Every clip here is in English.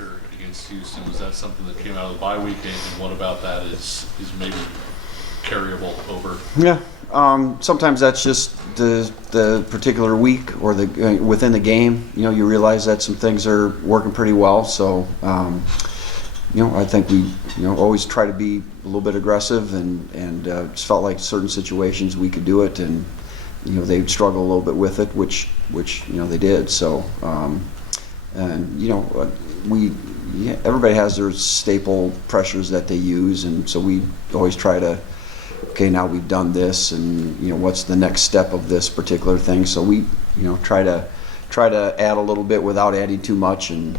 pressure against Houston? Was that something that came out of the bye weekend, and what about that is maybe carryable over? Yeah, sometimes that's just the particular week or the within the game. You realize that some things are working pretty well. So, I think we always try to be a little bit aggressive, and just felt like certain situations we could do it, and they struggle a little bit with it, which they did. So, everybody has their staple pressures that they use, and so we always try to. Okay, now we've done this, and what's the next step of this particular thing? So we, try to add a little bit without adding too much, and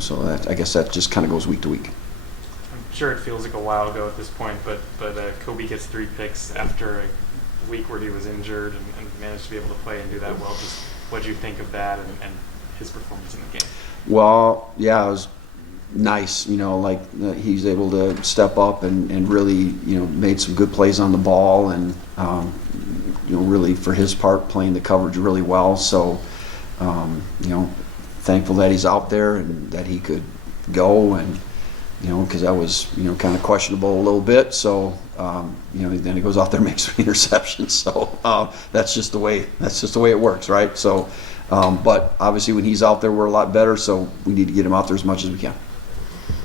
so that, I guess that just kind of goes week to week. I'm sure it feels like a while ago at this point, but Kobe gets 3 picks after a week where he was injured and managed to be able to play and do that well. Just what do you think of that and his performance in the game? Well, yeah, it was nice, he's able to step up and really, made some good plays on the ball, and really for his part playing the coverage really well. So, thankful that he's out there and that he could go, and because that was kind of questionable a little bit. So, then he goes out there and makes some interceptions. So that's just the way it works, right? So, but obviously when he's out there, we're a lot better. So we need to get him out there as much as we can.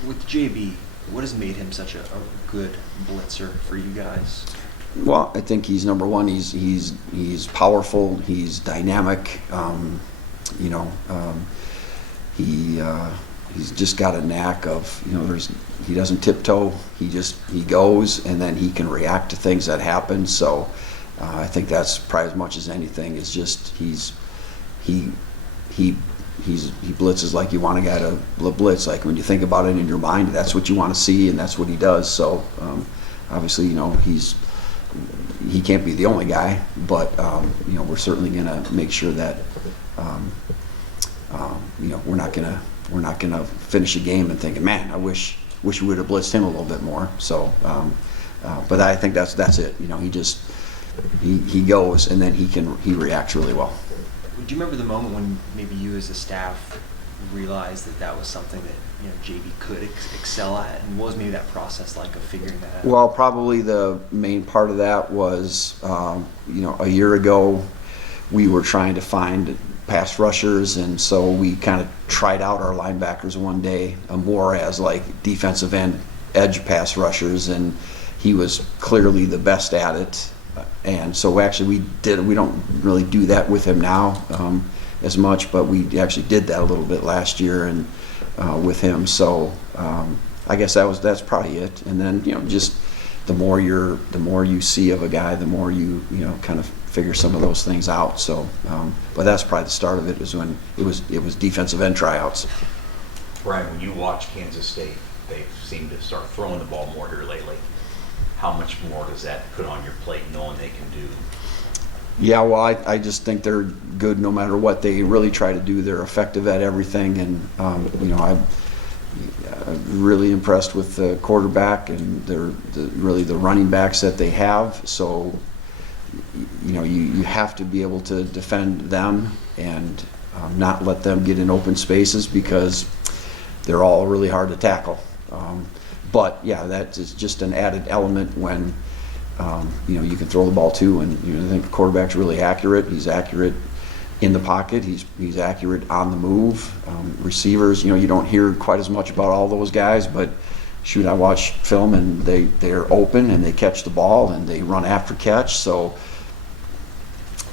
With JB, what has made him such a good blitzer for you guys? Well, I think number one. He's powerful. He's dynamic. He's just got a knack of he doesn't tiptoe. He goes, and then he can react to things that happen. So I think that's probably as much as anything. It's just he blitzes like you want a guy to blitz. Like when you think about it in your mind, that's what you want to see, and that's what he does. So obviously, he can't be the only guy, but we're certainly going to make sure that we're not gonna finish a game and thinking, man, I wish we would have blitzed him a little bit more. So, but I think that's it. He goes, and then he reacts really well. Do you remember the moment when maybe you as a staff realized that was something that JB could excel at, and what was maybe that process like of figuring that out? Well, probably the main part of that was a year ago we were trying to find pass rushers, and so we kind of tried out our linebackers one day more as like defensive end edge pass rushers, and he was clearly the best at it. And so actually we don't really do that with him now as much, but we actually did that a little bit last year and with him. So I guess that's probably it. And then just the more you see of a guy, the more you kind of figure some of those things out. So but that's probably the start of it, is when it was defensive end tryouts. Brian, when you watch Kansas State, they seem to start throwing the ball more here lately. How much more does that put on your plate, knowing they can do? Yeah, well, I just think they're good no matter what they really try to do. They're effective at everything, and I'm really impressed with the quarterback and really the running backs that they have. So you have to be able to defend them and not let them get in open spaces, because they're all really hard to tackle. But yeah, that is just an added element when you can throw the ball too, and I think the quarterback's really accurate. He's accurate in the pocket. He's accurate on the move. Receivers, you don't hear quite as much about all those guys, but shoot, I watch film and they're open and they catch the ball and they run after catch. So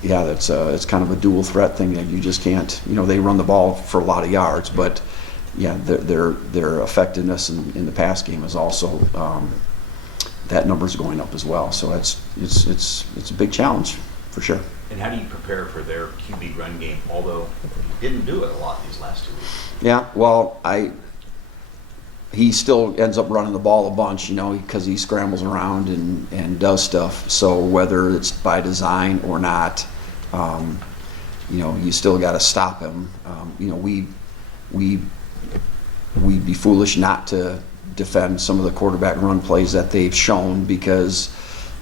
yeah, it's kind of a dual threat thing that you just can't. They run the ball for a lot of yards, but yeah, their effectiveness in the pass game is also that number's going up as well. So it's a big challenge for sure. And how do you prepare for their QB run game? Although you didn't do it a lot these last 2 weeks. Yeah, well, he still ends up running the ball a bunch, because he scrambles around and does stuff. So whether it's by design or not, you still got to stop him. We'd be foolish not to defend some of the quarterback run plays that they've shown, because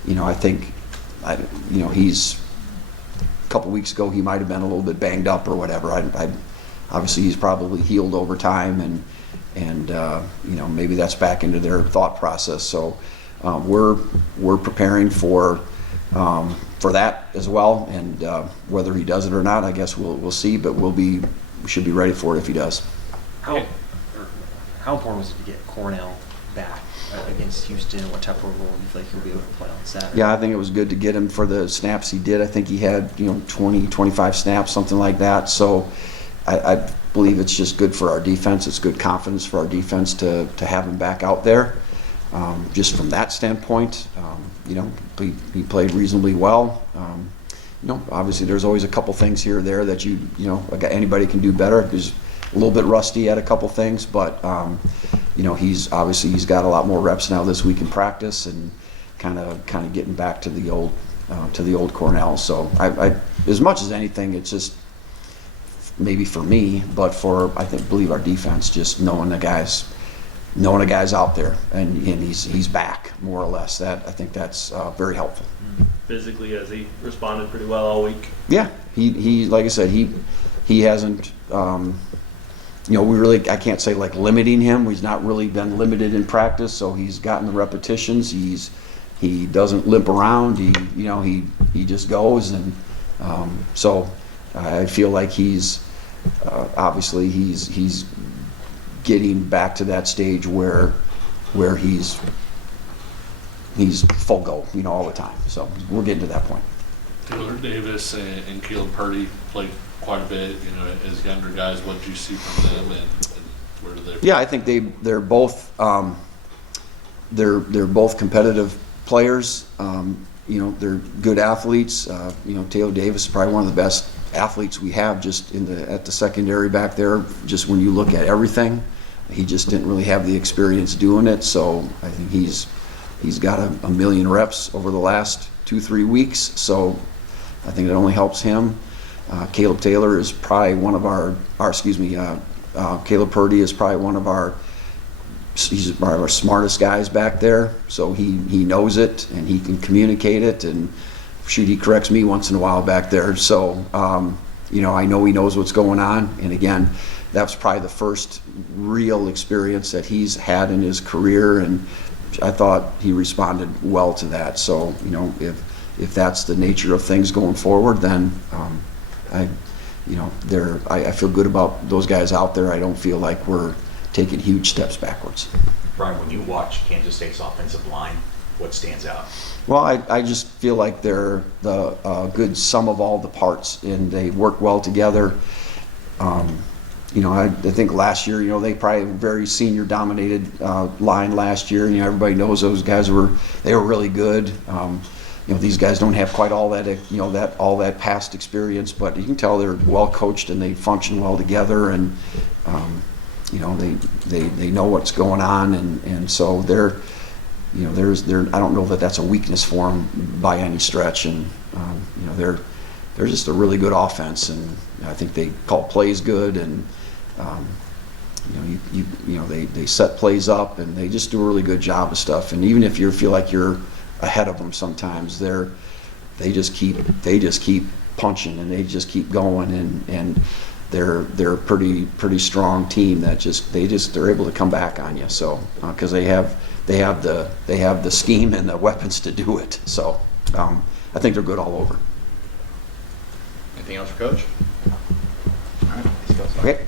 I think he's a couple weeks ago he might have been a little bit banged up or whatever. obviously he's probably healed over time, and you know, maybe that's back into their thought process. So we're preparing for that as well, and whether he does it or not, I guess we'll see. But we should be ready for it if he does. How important was it to get Cornell back against Houston? What type of role do you feel like he'll be able to play on Saturday? Yeah, I think it was good to get him for the snaps he did. I think he had, you know, 20, 25 snaps, something like that. So I believe it's just good for our defense. It's good confidence for our defense to have him back out there. Just from that standpoint, you know, he played reasonably well. You know, obviously there's always a couple things here or there that you know, anybody can do better. He's a little bit rusty at a couple things, but you know, he's got a lot more reps now this week in practice, and kind of getting back to the old Cornell. So I as much as anything, it's just maybe for me, but for believe our defense, just knowing a guy's out there and he's back more or less. That I think that's very helpful. Physically, has he responded pretty well all week? Yeah, he like I said, he hasn't. You know, I can't say like limiting him. He's not really been limited in practice, so he's gotten the repetitions. He doesn't limp around. He just goes, and so I feel like he's obviously he's getting back to that stage where he's full go, you know, all the time. So we're getting to that point. Taylor Davis and Caleb Purdy played quite a bit, you know, as younger guys. What did you see from them, and where do they? Yeah, I think they're both they're both competitive players. You know, they're good athletes. You know, Taylor Davis is probably one of the best athletes we have just at the secondary back there. Just when you look at everything, he just didn't really have the experience doing it. So I think he's got a million reps over the last 2-3 weeks. So I think it only helps him. Caleb Taylor is probably one of Caleb Purdy is probably he's one of our smartest guys back there. So he knows it, and he can communicate it, and shoot, he corrects me once in a while back there. So, you know, I know he knows what's going on. And again, that's probably the first real experience that he's had in his career, and I thought he responded well to that. So, you know, if that's the nature of things going forward, then I feel good about those guys out there. I don't feel like we're taking huge steps backwards. Brian, when you watch Kansas State's offensive line, what stands out? Well, I just feel like they're the good sum of all the parts, and they work well together. You know, I think last year, you know, they probably were a very senior-dominated line last year. You know, everybody knows those guys were really good. You know, these guys don't have quite all that, you know, all that past experience, but you can tell they're well coached and they function well together, and you know, they know what's going on, and so they're, you know, I don't know that that's a weakness for them by any stretch, and you know, they're just a really good offense, and I think they call plays good, and you know, they set plays up, and they just do a really good job of stuff. And even if you feel like you're ahead of them, sometimes they just keep punching, and they just keep going, and they're a pretty strong team that they're able to come back on you. So because they have the scheme and the weapons to do it. So I think they're good all over. Anything else for Coach? All right, let's go. Okay.